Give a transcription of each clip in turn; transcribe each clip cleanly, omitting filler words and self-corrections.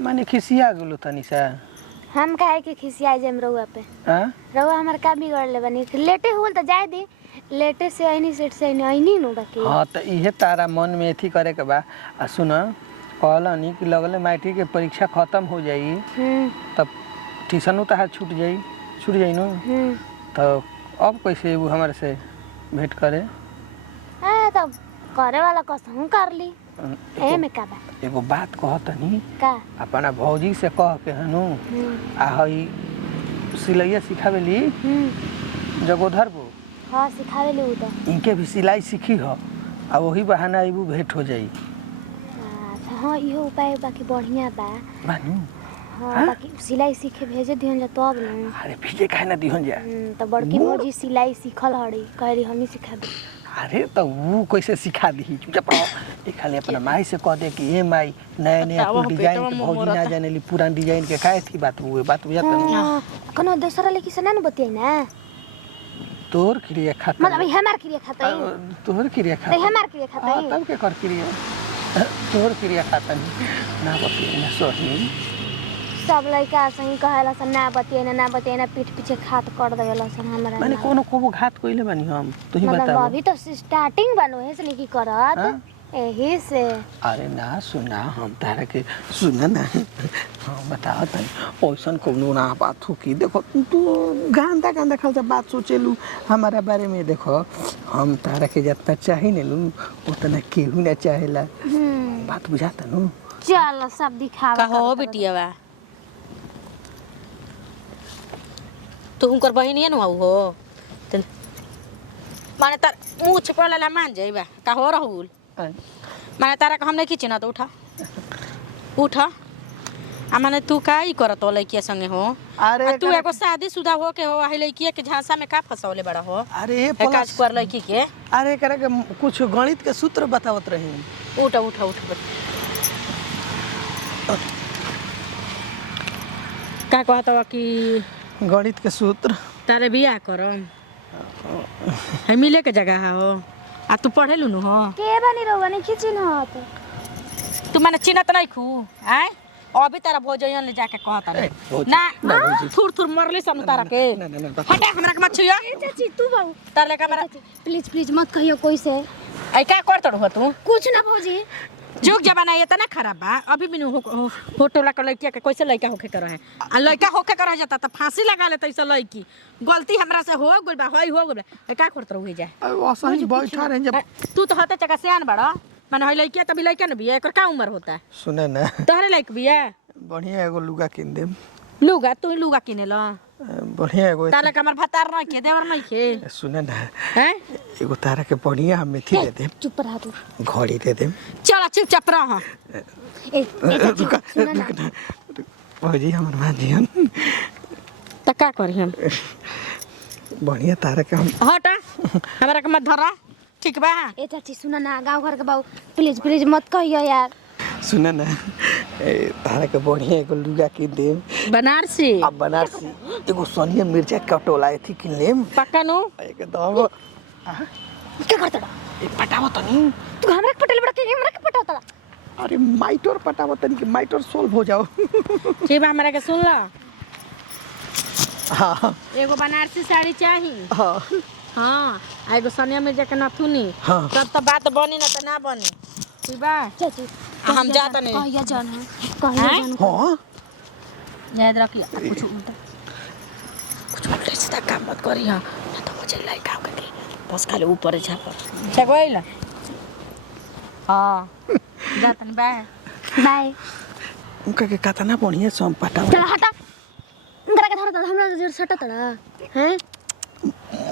माने खिसिया गेलो तनी सा हम काहे के खिसिया जेम रहुआ पे हां रहुआ हमर का बिगड़ ले बनी लेटे होल त जाय दी लेटे से आईनी सेट से आईनी नो बाकी हां त इहे तारा मन में एथी करे के बा आ सुन कहलनी कि लगले मैट्रिक के परीक्षा खत्म हो जाई तब ट्यूशनो त छूट जाई नो तो अब कैसे वो हमारे से भेंट करे हां तब करे वाला कसम कर ली ए में का बा एगो बात कहतनी का अपना भौजी से कह के हनु आ हई सिलाइया सिखावेली जगोधर को हां सिखावेली उ तो इनके भी सिलाई सीखी हो आ वही बहाना आइबू भेंट हो जाई अच्छा हां इहो उपाय बाकी बढ़िया बा मानू हां बाकी सिलाई सीखे भेजे दिहन जा तब न अरे भेजे काहे ना दिहन जा त बड़की भौजी सिलाई सीखल हड़ी कहरी हम ही सिखा दे अरे तो वो कैसे सिखा दी चुपचाप रहो खाली अपना माई से कह दे कि ये माई नया नया डिजाइन के भौजी ना जानेली पुरान डिजाइन के काहे थी बात बुझाता नहीं कोनो दूसरा लड़की से ना बतियाई ना तोर क्रिया खाता मतलब हमार क्रिया खाता तोर क्रिया खाता हमार क्रिया खाता तब के कर क्रिया तोर क्रिया खाता ना बतियाई ना सोही सब लड़का सही कहेला सन ना बतियाई ना पीठ पीछे घात कर देला सन हमरा माने कोनो को घात कइले बानी हम तू ही बता मतलब अभी तो स्टार्टिंग बनो है से की करत एही से अरे ना सुना हम तारा के सुना ना हम बताओ तनी ओइसन कोनो ना बात हो की देखो तू गंदा गंदा खालसा बात सोचेलू हमारा बारे में देखो हम तारा के जितना चाहे ने लू उतना केहू ना चाहेला बात बुझाता नु चल सब दिखावा का हो बिटिया बा तू हुनकर बहिनिया न हो माने तार मुंह छिपला मान जाइबा का हो रहूल माने तारा का हम नहीं खींचना तो उठा आ माने तू का ही करत हो लइकिया संगे हो अरे तू एगो शादीशुदा हो के हो आ लइकिया के झांसा में का फसौले बड़ा हो अरे काज कर लइकी के अरे करे के कुछ गणित के सूत्र बतावत रही उठा का कहत हो कि गणित के सूत्र तारे बियाह करम है मिले के जगह हो आ तू पढ़े लुनु हो के बनी रहुआ नहीं खींची न हो तू माने चिन्हत नहीं खू आय अभी तारा भोजन ले जाके कहता ना थुर थुर मरली सन तारा के हटा हमरा के मत छुया चाची तू बाबू तार लेका मेरा प्लीज मत कहियो कोई से आई का करत हो तू कुछ ना भौजी जुग जमाना ये तना खराब बा अभी भी फोटो ला लड़किया के कैसे लड़का होके कर है आ लड़का होके कर जाता त फांसी लगा लेत ऐसा लड़की गलती हमरा से हो गइल बा होई हो गइल का करत रह जाए असही बैठा रहे जब तू तो हते चका सियान बड़ा माने होई लड़किया तभी लड़का न बिया एकर का उम्र होता है सुने ना तोहरे लायक बिया बढ़िया एगो लुगा किन देम लुगा तू लुगा किने ल बढ़िया एगो तारा के हमर भतार नहीं के देवर नहीं के सुने ना हैं एगो तारा के बढ़िया हम मेथी दे देम चुप रह तू घड़ी दे देम चल चुपचाप रह रुका भौजी हमर माजियन त का करी हम बढ़िया तारा के हम हटा हमरा के मत धरा ठीक बा ए चाची सुना ना गांव घर के बाबू प्लीज मत कहियो यार सुने ना तारा के बढ़िया एगो लुगा किन देम बनारसी अब बनारसी एगो सोनिया मिर्चा कटोला थी किन लेम पक्का नु एकदम क्या करता ए पटावो तनी तू हमरा के पटल बड़ा के हमरा के पटावता अरे माइटर पटावो तनी कि माइटर सोल्व हो जाओ ठीक बा हमरा के सुन ल हां एगो बनारसी साड़ी चाहिए हां हां एगो सोनिया मिर्जा के नथुनी हाँ। तब तो बात बनी ना तो ना बनी ठीक बा चाची हम जाता नहीं कहिया जान हां याद रखिए कुछ उल्टा सीधा काम मत करी हां ना तो मुझे लाइक आओ के बस खाली ऊपर झाप चगोइला हां जाता नहीं बाय उनका के कतना बढ़िया सम पटावो चल हटा इंगरा के धर हमरा जर सटा तड़ा हैं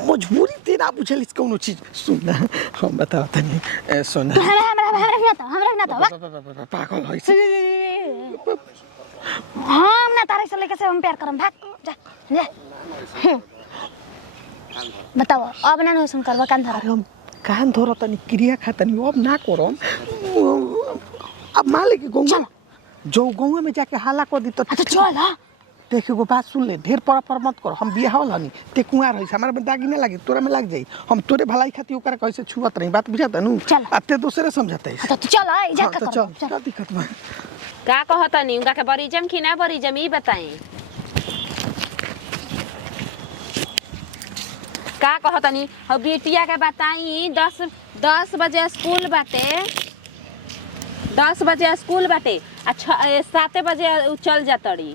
मजबूरी तेरा बुझल इस कोनो चीज सुन ना हम बताओ तनी सुन हमरा ना तो पागल होई से हम ना तारे से लेके से हम प्यार करम भाग जा बताओ अब ना नोसन करबा कान धर हम कान धर तनी क्रिया खातनी अब ना करम अब मालिक गौवा जो गौवा में जाके हाला कर दी तो चल देख एगो बात सुन ले ढेर पर मत कर हम बियाह वाला नहीं ते कुआर है हमारा में दागी ना लगे तोरा में लग जाई हम तोरे भलाई खाती ओकरा कैसे छुवत नहीं बात बुझाता नु अब ते दूसरे समझाते तो चल इज्जत तो कर चल दिक्कत बा का कहतनी उनका के बरीजम कि ना बरीजम ई बताई का कहतनी अब बेटिया के बताई 10 बजे स्कूल बाटे 10 बजे स्कूल बाटे आ 7 बजे चल जातड़ी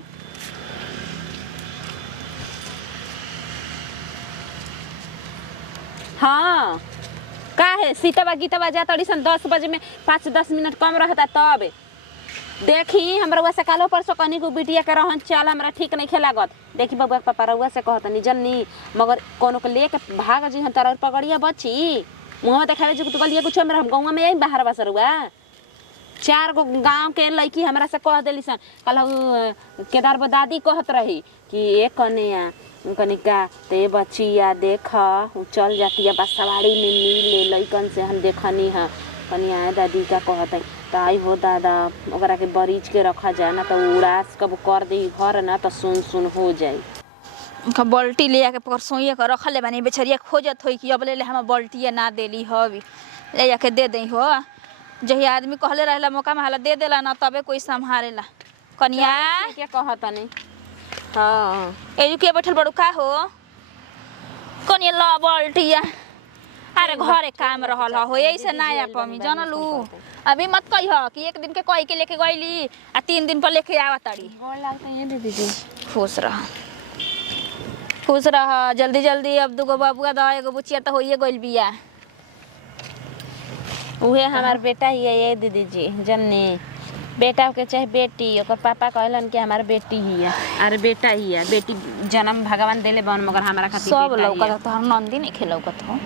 हाँ का है सीतवा गीतवा जातड़ी सन 10 बजे में 5-10 मिनट कम रहता तब देखी हमरा वैसे कालो परसों कनी को बिटिया के रहन चाल हमरा ठीक नहीं खेलागत देखी बबुआ के पापा रउआ से कहतनी जन्नी मगर कोनो के लेके भाग जी हम तारा पकड़िया बची मुंह देखावे जो तू गलिया कुछ हमरा हम गांव में आई बाहर बसरुआ 4 गो गांव के लड़की हमरा से कह देली सन कल केदार बा दादी कहत रही कि एक कन्या कनिका ते बचिया देख चल जाती है बस सवारी में मिले लइकन से हम देखनी है कनिया दादी का कहते ताई हो दादा ओकरा के बरीज के रखा जाए ना तो उड़ास कब कर दे घर ना तो सुन हो जाए बल्टी ले आके परसोइए के रखले बानी बेचारिया खोजत होई कि अब ले हम बल्टिया ना देली हवी ले जाके दे दई हो जही आदमी कहले रहला मौका में हाला दे देला ना तबे कोई संभालेला कनिया के कहतनी हां एजु के बैठल बड़ू का हो कनिया ला बल्टिया अरे घरे काम रहल हो ऐसे ना आ पमी जानलू अभी मत कहियो कि एक दिन के कहि के लेके गईली आ 3 दिन पर लेके आवा ताड़ी गोड़ लागत है दीदी जी खुश रह जल्दी जल्दी अब दुगो बाबुआ द एगो बुचिया तो होइए गइल बिया उहे हमार बेटा ही है ये दीदी जी जन्नी बेटा के चाहे बेटी ओकर पापा कहलन कि हमार बेटी ही है अरे बेटा ही है बेटी जन्म भगवान देले बन मगर हमारा खातिर सब लौकत तो हर नंदी नहीं खेलौकत हो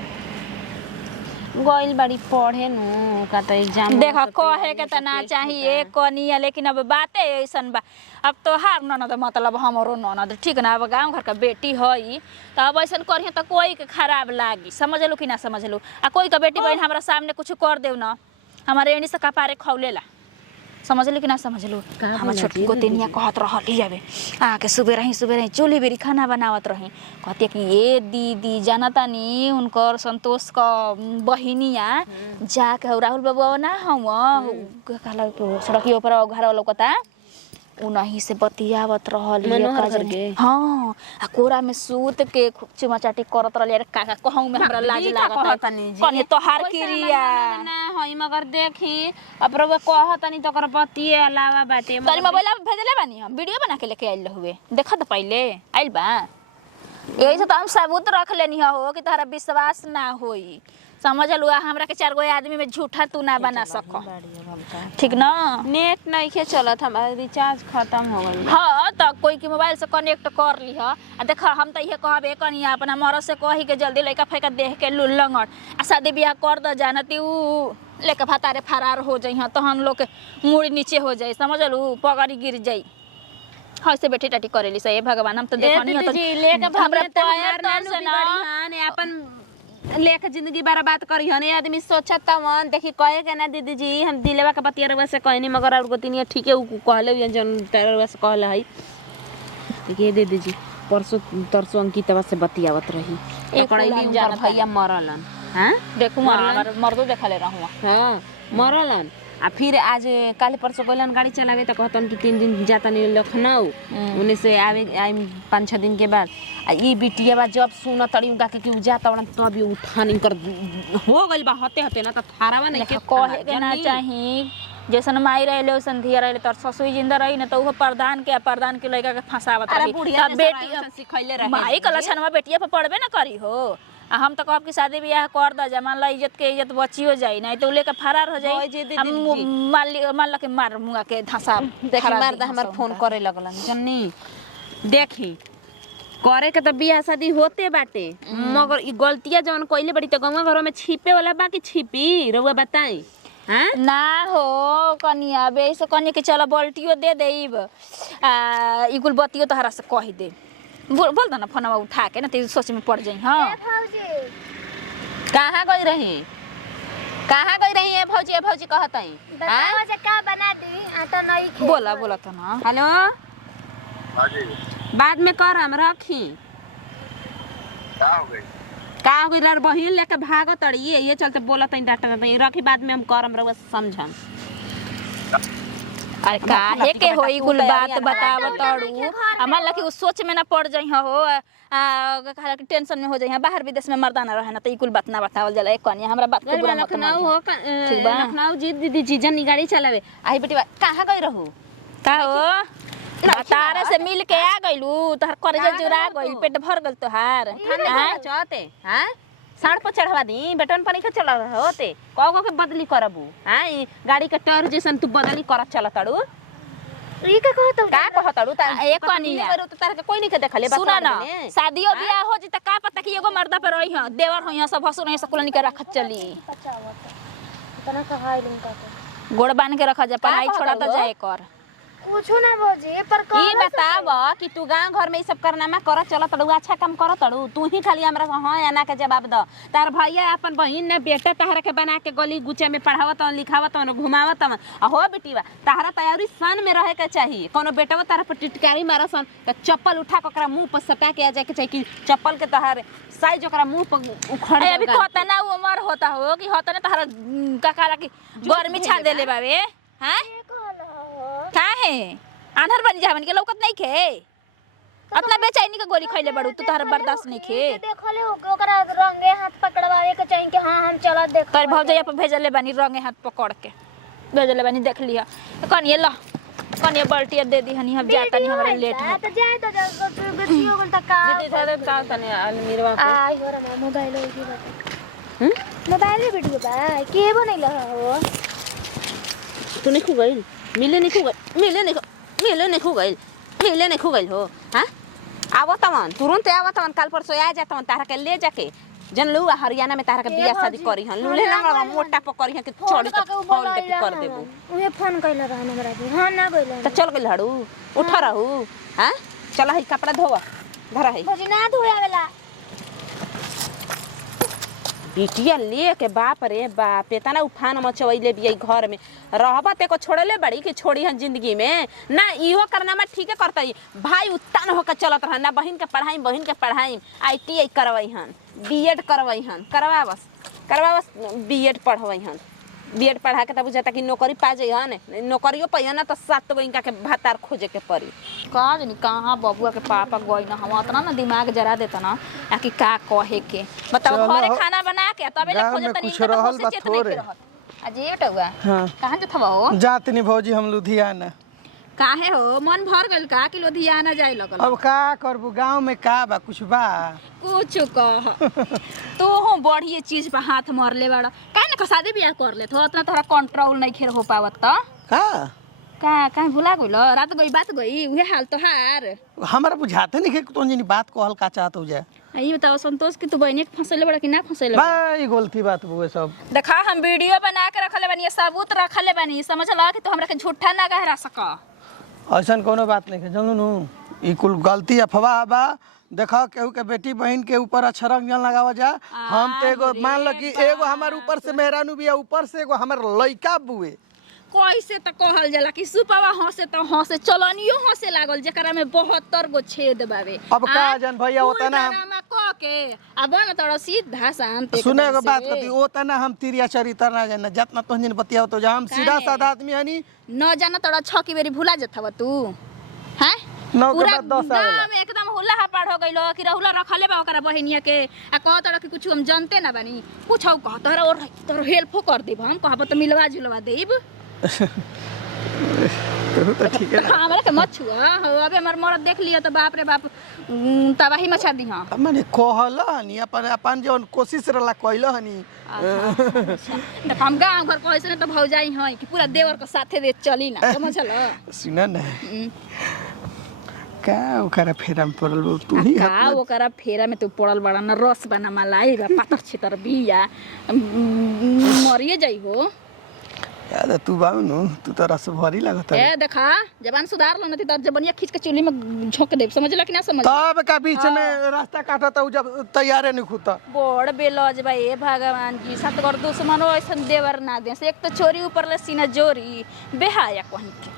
गइल बड़ी पढ़े नु का त एग्जाम देखा कहे के त ना चाहिए कनिया लेकिन अब बातें ऐसन बा अब तो हार ननद मतलब हमरो ननद ठीक ना अब गांव घर का बेटी हई तो अब ऐसन करिए तो कोई के खराब लागी समझलू कि ना समझलू आ कोई का बेटी बहन हमरा सामने कुछ कर देव ना हमारे एनी से कपारे खौलेला समझलू कि ना समझलू हम छोटकी को तेनिया कहत रहली जाबे आके सुबह रही चूल्ही बेरी खाना बनावत रही कहते कि ये दीदी जानता नी उनकर संतोष का बहिनिया जाके राहुल बाबू ना हम कहला सड़कियों पर घर लौकता उनही से बतियावत रहली हां आ कोरा में सूत के चुमा चाटी करत रहली अरे काका कहूं में हमरा लाज लागत कनी तोहार क्रिया ना होई मगर देखी अब रउआ कहतनी तो कर बतिए अलावा बाटे तनी मोबाइल भेजले बानी हम वीडियो बना के लेके आइल हुए देखत पहले आइल बा यही से तो हम सबूत रख लेनी हो कि तोहरा विश्वास ना होई समझलू हमरा के 4 गो आदमी में झूठा तू ना बना सको ठीक ना नेट नहीं के चलत हमारा रिचार्ज खत्म हो गइल हां तो कोई के मोबाइल से कनेक्ट कर ली आ देखा हम त इहे कहबे कनिया अपना मरद से कही के जल्दी लइका फेंका देख के लुल्लंगट आ शादी बियाह कर द जानती उ लेके भातारे फरार हो जाई हां तो हम लोग के मुड़ी नीचे हो जाई समझलू पगड़ी गिर जाई हां से बेटी टाटी करेली से भगवान हम तो देखनी तो जी लेके हमरा पैर ना बिगड़ी हां अपन लेके जिंदगी बर्बाद करी हने आदमी सोचत मन देखी कहे के ना दीदी जी हम दिलवा के बतिया रवा से कहनी मगर और गोतिनिया ठीक है उ कहले जन तरवा से कहले है देखिए दीदी जी परसों अंकितवा से बतियावत रही पकड़ैली उनकर भैया मरलन हां देखू मर्दो देखले रहूं हां मरलन आ फिर आज कल परसों गलन गाड़ी चलावे तो कहतन कि 3 दिन जाता नहीं लखनऊ उन्हें से आवे 5-6 दिन के बाद आ ई बिटिया बा जब सुन तड़ी उनका के जाता वरन तब उठानी कर हो गइल बा हते ना तो थारावा नहीं के कहे के ना चाही जैसन माई रहले वैसन धिया रहले तर ससुई जिंदा रही ना तो वो प्रधान के लड़का के फंसावत रही तब बेटी सिखैले रहे माई के लक्षणवा बेटिया पे पड़बे ना करी हो आ हम तो कहब कि शादी ब्याह कर द जमान ला इज्जत के इज्जत बचियो जाई नहीं तो लेके फरार हो जाई हम मान ल के मार मुंगा के धसा देखी मार हमर फोन करे लगलन जन्नी देखी करे के तो बियाह शादी होते बाटे मगर ई गलतिया जवन कइले बड़ी तो गांव घर में छिपे वाला बा कि छिपी रउआ बताई हां ना हो कनिया बे से कनिया के चला बल्टियो दे देब आ इकुल बतियो तहरा से कह दे बोल द ना फोनवा उठा के ना ते सोच में पड़ जाई हां कहां गई रही है भौजी कहतई बताओ जे का बना दी आटा नहीं खे बोला तो ना हेलो हां जी बाद में करम रखी का हो गई यार बहिन लेके भागत तड़िए ये चलते बोलत है डॉक्टर रखी बाद में हम करम रउआ समझम अरे काहे के होई कुल बात बताव तड़ू अमन लकी उस सोच में ना पड़ जाई हो कहला कि टेंशन में हो जाई बाहर विदेश में मर्दाना रहे ना त ई कुल बात ना बतावल जाला एक कनिया हमरा बात के बुरा मत लखनऊ हो ठीक बा लखनऊ जी दीदी जीजन गाड़ी चलावे आई बेटी कहाँ गई रहू का हो तारे से मिल के आ गइलू तोहर करेजा जुरा गइल पेट भर गइल तोहार चौते हाँ साढ़ पर चढ़वा दी बेटन पर नहीं चल होते कहो के बदली करबू हाँ गाड़ी के टायर जैसन तू बदली करत चल तड़ू ई का कहत का कहतड़ू ता एक कनिया करू तो तार के कोई नहीं के देखले बस सुना ना शादियो बियाह हो जी त का पता कि एगो मर्दा पे रही हां देवर होई हां सब हसुर होई सब कुलनी के रखत चली इतना कहाई लूंगा तो गोड़ बांध के रखा जा पढ़ाई छोड़ा त जाए कर कुछो ना भौजी पर ई बताव कि तू गांव घर में ई सब करनामा कर चल तड़ू अच्छा काम कर तड़ू तू ही खाली हमरा हां या ना के जवाब द तार भैया अपन बहिन ने बेटा तहरा के बना के गली गुचे में पढ़ावत लिखावत घुमावत आ हो बेटीवा तहरा तैयारी सन में रहे के चाहिए कोनो बेटावा तारा पर टिटकारी मारसन त चप्पल उठा के ओकरा मुंह पर सटा के आ जाए के चाहिए कि चप्पल के तहर साइज ओकरा मुंह पर उखड़ अरे अभी कहता ना उमर होता हो कि होता ना तहरा का कहला कि गर्मी छा देले बाबे हां का है आंधर बन जा बन के लौकत नहीं खे अपना बेचैनी का गोली खइले बड़ू तू तहरा बर्दाश्त नहीं खे देखले ओकरा रंगे हाथ पकड़वावे के चाहिए कि हां हम चला देख तोर भौजैया पर भेजले बानी रंगे हाथ पकड़ के भेजले बानी देख लिया कनिए ला कनिए बल्टिया दे दी हनी हम जाता नहीं हमरा लेट है तो जाए तो बेसी हो गल त का दीदी थोड़े का तने अलमीरवा आई हो रे मोबाइल हो गई मोबाइल वीडियो बा के बनैला हो तू नहीं खुगइल मिले नहीं खुगइल हो हाँ आवत तवन तुरंत आवत तवन काल परसों आ जातवन तारा के ले जाके जन लू हरियाणा में तारा के बियाह शादी करी हन लूले लंगड़ा मोटा पकड़ी हन के छोड़ी तो फोन के कर देबू उहे फोन कइला रहन हमरा भी हां ना गइला तो चल गइल हड़ू उठ रहू हाँ चल है कपड़ा धोवा धरा है भौजी ना धोयावेला बिटिया ले के बाप रे बाप इतना उफान मचवैले बिया घर में रहबा ते को छोड़ले बड़ी कि छोड़ी हन जिंदगी में ना इहो करना में ठीक है करतई भाई उत्तान होकर चलत रह ना बहन के पढ़ाई ITI करवई हन बीएड करवई हन करवा बस बीएड पढ़वई हन बीएड पढ़ा के तब बुझाता कि नौकरी पा जाइ हन नौकरियो पाइया ना तो 7 गो इनका के भातार खोजे के पड़ी कहाँ जानी कहाँ बबुआ के पापा गई ना हम उतना ना दिमाग जरा देता ना कि का कहे के बताओ घरे खाना बना के तबे ले खोजे तनी कुछ रहल बा थोड़े अजी बेटुआ हां कहाँ जथवा हो जातनी भौजी हम लुधियाना काहे हो मन भर गइल का कि लुधियाना जाए लगल अब का करबू गांव में का बा कुछ बा कुछ कह तो हो बढ़िए चीज पे हाथ मारले बड़ा काहे ना शादी बियाह कर ले तो उतना तोरा कंट्रोल नहीं खेर हो पावत त का काहे भुला गइल रात गई बात गई उहे हाल तोहार हमरा बुझाते नहीं कि तोन जनी बात कहल का चाहत हो जाए ई बताओ संतोष की तू बहने के फंसले बड़ा कि ना फंसले भाई गलती बात बुए सब देखा हम वीडियो बना के रखले बानी सबूत रखले बानी समझ ला कि तू हमरा के झूठा ना कह सका ऐसा कोनो बात नहीं है जानू नु ई कुल गलती अफवाह बा देखा केहू के बेटी बहन के ऊपर अक्षरक जन लगावा जा हम तो एगो मान लो कि एगो हमार ऊपर से मेहरानू बिया ऊपर से एगो हमार लइका बुए कैसे त कहल जाला कि सुपवा हंसे त हंसे चलनियो हंसे लागल जेकरा में 72 गो छेद बावे अब का जन भैया होता ना क के अब न तोरा सीधा शांत सुने एगो बात कथी होता ना हम तिरिया चरित्र ना जाना जितना तो जन बतियाओ तो जा हम सीधा साधा आदमी हनी न जाना तोरा छकी बेरी भुला जथवा तू हैं नौ के पूरा बाद 10 आवेला गाँव में एकदम हुल्ला हापाड़ हो गइलो कि रहुला रखले बा ओकरा बहनिया के आ कह तोरा कि कुछ हम जानते ना बानी कुछ हो कह तोरा और तोरा हेल्प कर देब हम कहब त मिलवा जुलवा देब तो ठीक है हमरा के मत छुआ अबे हमर मरद देख लिया तो बाप रे बाप तबाही मचा दी हां माने कहल हनी अपन जौन कोशिश रहला कइल हनी देख हम गाँव घर कहै से न त भौजाई हई कि पूरा देवर के साथे दे चली ना समझल सुन ना का ओकरा फेरा में पड़ल बा तू ही का ओकरा फेरा में तू पड़ल बड़ा न रस बना मलाई बा पातर छितर बिया मरिए जाई हो याद तू बाऊ नु तू तो रस भरी लागत ए देखा जबान सुधार लो न त जबनिया खींच के चुली में झोंक देब समझला कि ना समझ तब का बीच में रास्ता काटा त जब तैयारे नहीं खुता बड़ बेलज बा ए भगवान जी सतगर दुश्मनो ऐसन देवर ना दे एक तो चोरी ऊपर ले सीना जोरी बेहाया कहीं के